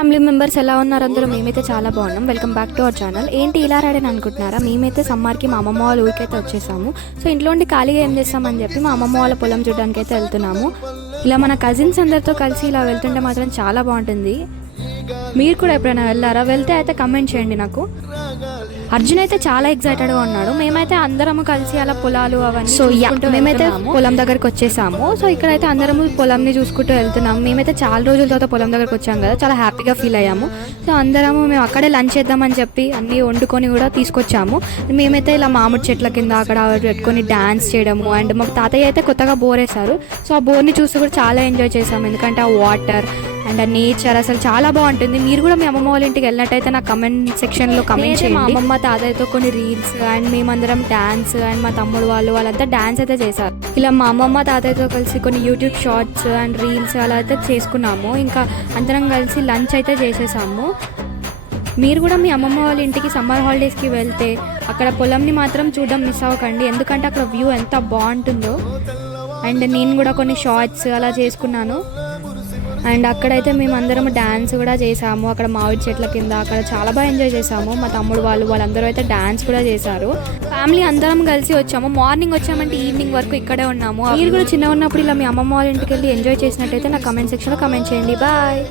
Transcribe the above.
Family members ఎలా ఉన్నారు అందరూ? మేమైతే చాలా బాగున్నాం. Welcome back to our channel. ఏంటి ఇలా రాడని అనుకుంటున్నారా? మేమైతే సమ్మర్కి మా అమ్మమ్మ వాళ్ళ ఊరికైతే వచ్చేసాము. సో ఇంట్లో ఉండి ఖాళీగా ఏం చేస్తామని చెప్పి మా అమ్మమ్మ వాళ్ళ పొలం చూడడానికి అయితే వెళ్తున్నాము. ఇలా మన కజిన్స్ అందరితో కలిసి ఇలా వెళ్తుంటే మాత్రం చాలా బాగుంటుంది. మీరు కూడా ఎప్పుడైనా వెళ్ళారా? వెళ్తే అయితే కమెంట్ చేయండి నాకు. అర్జున్ అయితే చాలా ఎక్సైటెడ్గా ఉన్నాడు. మేమైతే అందరము కలిసి అలా పొలాలు అవన్నీ సో మేమైతే పొలం దగ్గరకు వచ్చేసాము. సో ఇక్కడైతే అందరము పొలంని చూసుకుంటూ వెళ్తున్నాము. మేమైతే చాలా రోజుల తర్వాత పొలం దగ్గరకు వచ్చాము కదా, చాలా హ్యాపీగా ఫీల్ అయ్యాము. సో అందరము మేము అక్కడే లంచ్ చేద్దామని చెప్పి అన్నీ వండుకొని కూడా తీసుకొచ్చాము. మేమైతే ఇలా మామిడి చెట్ల కింద అక్కడ పెట్టుకొని డ్యాన్స్ చేయడము, అండ్ మాకు తాతయ్య అయితే కొత్తగా బోర్ వేశారు. సో ఆ బోర్ని చూసి కూడా చాలా ఎంజాయ్ చేసాము. ఎందుకంటే ఆ వాటర్ అండ్ ఆ నేచర్ అసలు చాలా బాగుంటుంది. మీరు కూడా మీ అమ్మమ్మ వాళ్ళ ఇంటికి వెళ్ళినట్టయితే నా కమెంట్ సెక్షన్లో కమెంట్ చేయండి. మా అమ్మమ్మ తాతయ్యతో కొన్ని రీల్స్ అండ్ మేమందరం డ్యాన్స్ అండ్ మా తమ్ముడు వాళ్ళంతా డ్యాన్స్ అయితే చేశారు. ఇలా మా అమ్మమ్మ తాతయ్యతో కలిసి కొన్ని యూట్యూబ్ షార్ట్స్ అండ్ రీల్స్ అలా అయితే చేసుకున్నాము. ఇంకా అందరం కలిసి లంచ్ అయితే చేసేసాము. మీరు కూడా మీ అమ్మమ్మ వాళ్ళ ఇంటికి సమ్మర్ హాలిడేస్కి వెళ్తే అక్కడ పొలంని మాత్రం చూడడం మిస్ అవ్వకండి. ఎందుకంటే అక్కడ వ్యూ ఎంత బాగుంటుందో. అండ్ నేను కూడా కొన్ని షార్ట్స్ అలా చేసుకున్నాను. అండ్ అక్కడైతే మేమందరం డ్యాన్స్ కూడా చేసాము. అక్కడ మామిడి చెట్ల కింద అక్కడ చాలా బాగా ఎంజాయ్ చేసాము. మా తమ్ముడు వాళ్ళందరూ అయితే డ్యాన్స్ కూడా చేశారు. ఫ్యామిలీ అందరం కలిసి వచ్చాము. మార్నింగ్ వచ్చామంటే ఈవినింగ్ వరకు ఇక్కడే ఉన్నాము. మీరు కూడా చిన్న ఉన్నప్పుడు ఇలా మీ అమ్మమ్మ వాళ్ళ ఇంటికి వెళ్ళి ఎంజాయ్ చేసినట్టయితే నా కమెంట్ సెక్షన్లో కమెంట్ చేయండి. బాయ్.